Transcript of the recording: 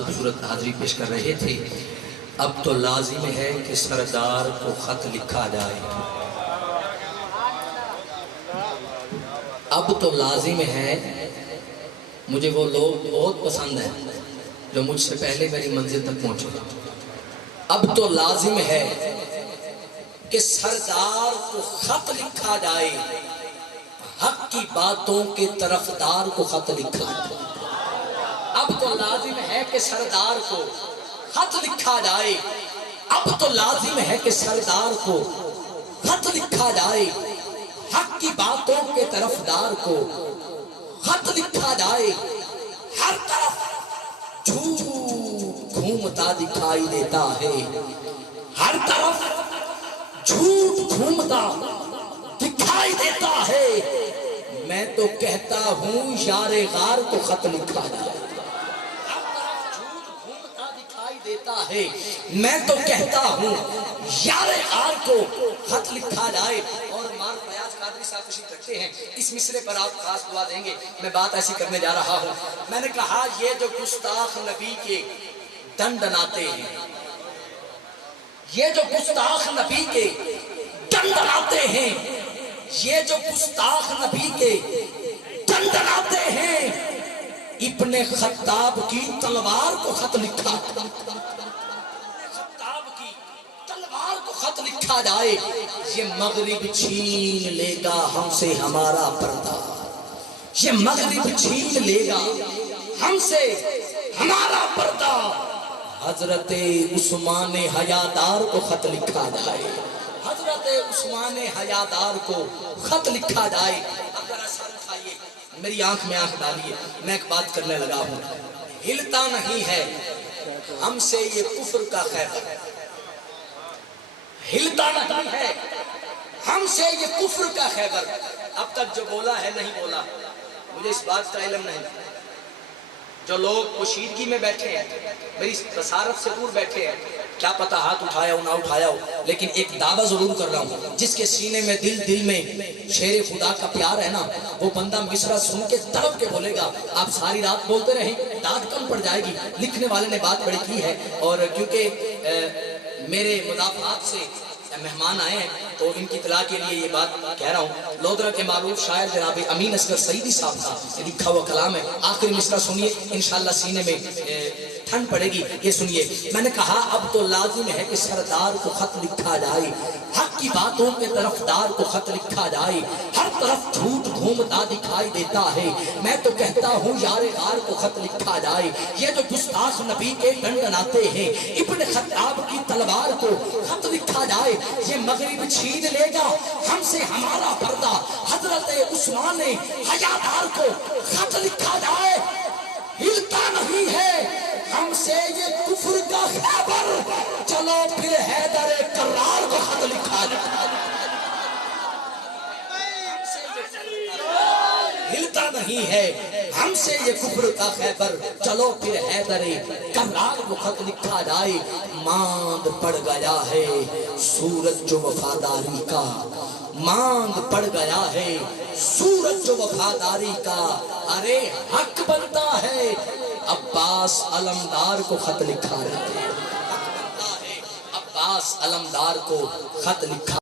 خوبصورت حاضری پیش کر رہے تھے. اب تو لازم ہے کہ سردار کو خط لکھا جائے. اب تو لازم ہے. مجھے وہ لوگ بہت پسند ہیں جو مجھ سے پہلے میری منزل تک پہنچے. اب تو لازم ہے کہ سردار کو خط لکھا جائے. حق کی باتوں کے طرفدار کو خط لکھا جائے. اب تو لازم ہے کہ سردار کو خط لکھا جائے. اب تو لازم ہے کہ سردار کو خط لکھا جائے. حق کی باتوں کے طرفدار کو خط لکھا جائے. ہر طرف جھوٹ گھومتا دکھائی دیتا ہے. ہر طرف جھوٹ گھومتا دکھائی دیتا ہے. میں تو کہتا ہوں یار غار کو خط لکھا جائے. ہر طرف جھوٹ گھومتا دکھائی دیتا ہے. میں تو کہتا ہوں یار غار کو خط لکھا جائے. اور مار فیاض قادری صاحب تشریف رکھتے ہیں. اس مصرے پر آپ خاص دعا دیں گے. میں بات ایسی کرنے جا رہا ہوں. میں نے کہا یہ جو گستاخ نبی کے دندناتے ہیں, یہ جو گستاخ نبی کے دندناتے ہیں, یہ جو گستاخ نبی کے دندناتے ہیں, ابن خطاب کی تلوار کو خط لکھا. خطاب کی تلوار کو خط لکھا جائے. یہ مغرب چھین لے گا ہم سے ہمارا پردہ. یہ مغرب چھین لے گا ہم سے ہمارا پردہ. حضرت عثمان حیادار کو خط لکھا جائے. حضرت عثمان حیادار کو خط لکھا جائے. اب ذرا سر اٹھائیے, میری آنکھ میں آنکھ ڈالیے. میں ایک بات کرنے لگا ہوں. ہلتا نہیں ہے ہم سے یہ کفر کا خیبر. ہلتا نہیں ہے ہم سے یہ کفر کا خیبر. اب تک جو بولا ہے نہیں بولا, مجھے اس بات کا علم نہیں. جو لوگ کشیدگی میں بیٹھے ہیں, میری بصارت سے دور بیٹھے ہیں, کیا پتہ ہاتھ اٹھایا ہو نہ اٹھایا ہو, لیکن ایک دعویٰ ضرور کر رہا ہوں. جس کے سینے میں دل میں شیر خدا کا پیار ہے نا, وہ بندہ مصرع سن کے تڑپ کے بولے گا. آپ ساری رات بولتے رہیں, داد کم پڑ جائے گی. لکھنے والے نے بات بڑی کی ہے, اور کیونکہ میرے مدافعات سے مہمان آئے ہیں تو ان کی اطلاع کے لیے یہ بات کہہ رہا ہوں. لودرہ کے معروف شاعر جناب امین اصغر سعیدی صاحب کا لکھا ہوا کلام ہے. آخری مصرع سنیے, انشاءاللہ سینے میں ٹھنڈ پڑے گی. یہ سنیے. میں نے کہا اب تو لازم ہے کہ سردار کو خط لکھا جائے. حق کی باتوں کے طرفدار کو خط لکھا جائے. ہر طرف جھوٹ گھومتا دکھائی دیتا ہے. میں تو کہتا ہوں یار غار کو خط لکھا جائے. یہ جو گستاخ نبی کے دندناتے ہیں, ابن خطاب کی تلوار کو خط لکھا جائے. یہ مغرب چھین لے گا ہم سے ہمارا پردہ. حضرت عثمان حیادار کو خط لکھا جائے. ہلتا نہیں ہے ہم سے یہ کفر کا خیبر. چلو پھر حیدر کرار کو خط لکھا جائے. ہلتا نہیں ہے ہم سے یہ کفر کا خیبر. چلو پھر حیدر کرار کو خط لکھا جائے. ماند پڑ گیا ہے سورج جو وفاداری کا. ماند پڑ گیا ہے سورج جو وفاداری کا. ارے حق بنتا ہے عباس علمدار کو خط لکھا جائے. حق بنتا ہے عباس علمدار کو خط لکھا